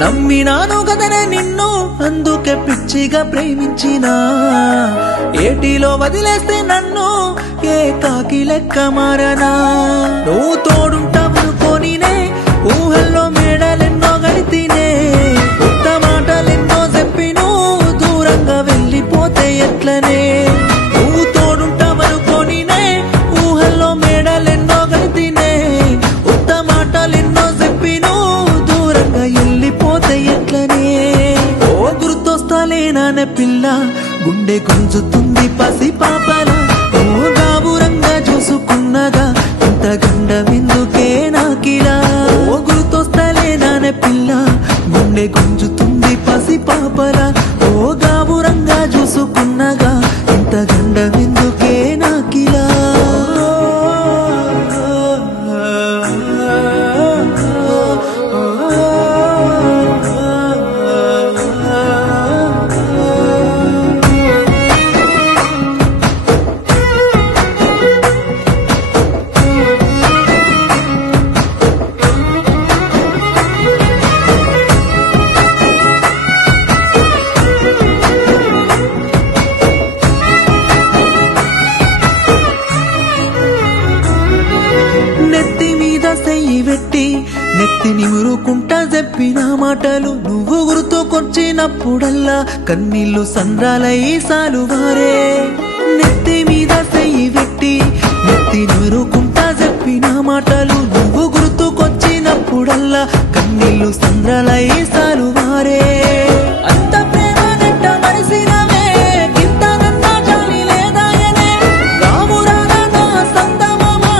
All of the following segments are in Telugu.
నమ్మినాను గదనే నిన్ను అందుకే పిచ్చిగా ప్రేమించినా ఏటిలో వదిలేస్తే నన్ను ఏకాకి లెక్క మారనా నువ్వు తోడుంటావనుకోనినే ఊహల్లో మేడలెన్నో గడితినే కొత్త మాటలెన్నో చెప్పి నువ్వు దూరంగా వెళ్ళిపోతే ఎట్లనే నువ్వు తోడుంటావనుకోనినే ఊహల్లో మేడలెన్నో గడితినే కొత్త మాటలెన్నో చెప్పి నువ్వు దూరంగా వెళ్ళిపోతే ఎట్లనే ఓ గుర్తొస్తాలేనానే పిల్ల గుండె గుంజుతుంది పసి పాపల ఓ గాబురంగా చూసుకున్నగా ఇంత గండమెందుకే నాకిలా ఓ గుర్తొస్తాలేనానే పిల్ల గుండె గుంజుతుంది పసి పాపల ఓ గాబురంగా చూసుకున్నగా ఇంత గండమెందుకే నాకిలా నెత్తి నిమురుకుంటా చెప్పిన మాటలు నువ్వు గుర్తుకొచ్చినప్పుడల్లా కన్నీళ్లు సంద్రాలై సాలువారే నెత్తి మీద సెయ్యి పెట్టి నెత్తి నిమురుకుంటా చెప్పిన మాటలు నువ్వు గుర్తుకొచ్చినప్పుడల్లా కన్నీళ్లు సంద్రాలై సాలువారే అంత ప్రేమ నెట్ట మరిసినవే కిందనన్నా జాలి లేదాయనే రామురాల నా సందమమా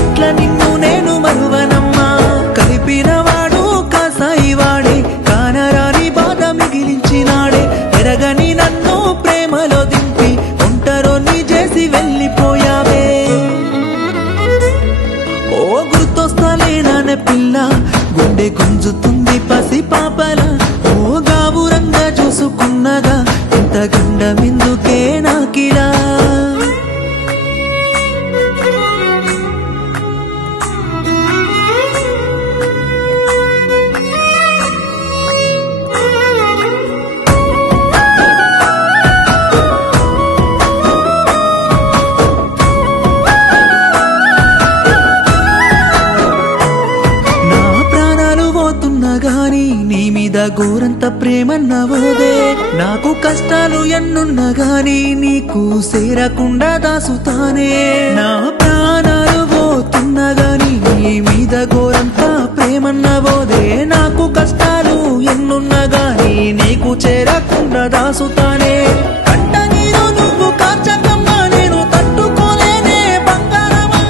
ఇట్లా నిన్ను నేను మరువనమ్మా కలిపినవాడు కాసాయి వాడే కానరాని బాధ మిగిలించినాడే ఎరగని నన్ను ప్రేమలో దింపి ఒంటరోని చేసి వెళ్ళిపోయావే ఓ గుర్తొస్తాలేనానే పిల్ల గుండె గుంజుతుంది పసి పాపల ఓ గాబురంగా చూసుకున్నగా ఇంత గండమెందుకే నాకిలా గోరంత ప్రేమన్నవోదే నాకు కష్టాలు ఎన్నున్నా గాని నీకు సేరకుండా దాసుతానే నా ప్రాణాలు పోతున్నా గాని నీ మీద గోరంత ప్రేమన్నవోదే నాకు కష్టాలు ఎన్నున్నా గాని నీకు చేరకుండా దాసుతానే కంట నీరు నువ్వు కార్చకమ్మా నేను తట్టుకోలేనే బంగారమా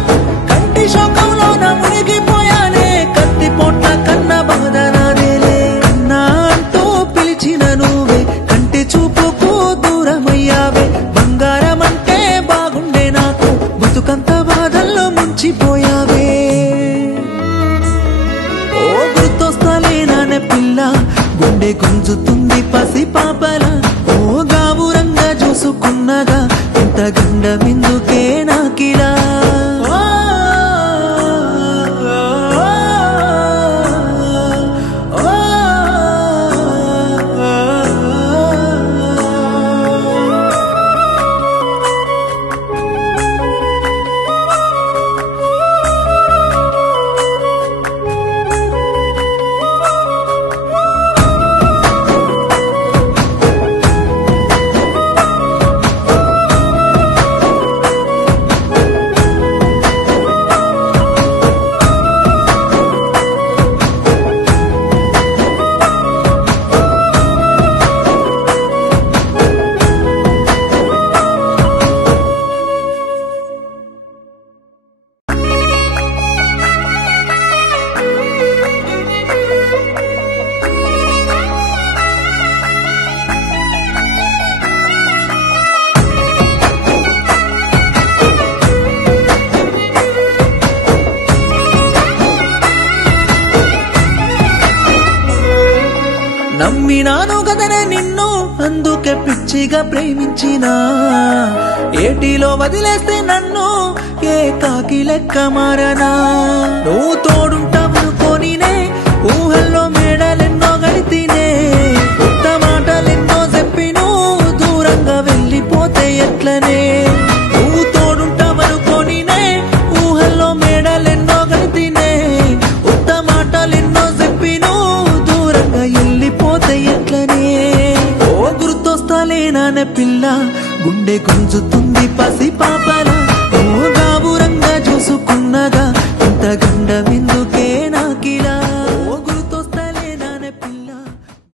కంటి శోకంలో నా మునిగిపోయానే కత్తి పొట్ల కన్న బాధనాదేలే నువ్వే కంటి చూపుకు దూరమయ్యావే బంగారం అంటే బాగుండే నాకు బతుకంత బాధల్లో ముంచిపోయావే ఓ గుర్తొస్తాలేనానే పిల్ల గుండె గుంజుతుంది పసి పాపల ఓ గాబురంగా చూసుకున్నగా ఇంత గండమెందుకే నాకిలా నమ్మినాను గదనే నిన్ను అందుకే పిచ్చిగా ప్రేమించినా ఏటిలో వదిలేస్తే నన్ను ఏకాకి లెక్క మారనా నువ్వు తోడుంటావనుకోనినే ఊహల్లో మేడలెన్నో గడితే చూస్తలేనానే పిల్ల గుండె గుంజుతుంది పసి పాపల ఓ గాబురంగా చూసుకున్నగా ఇంత గండమెందుకే నాకిలా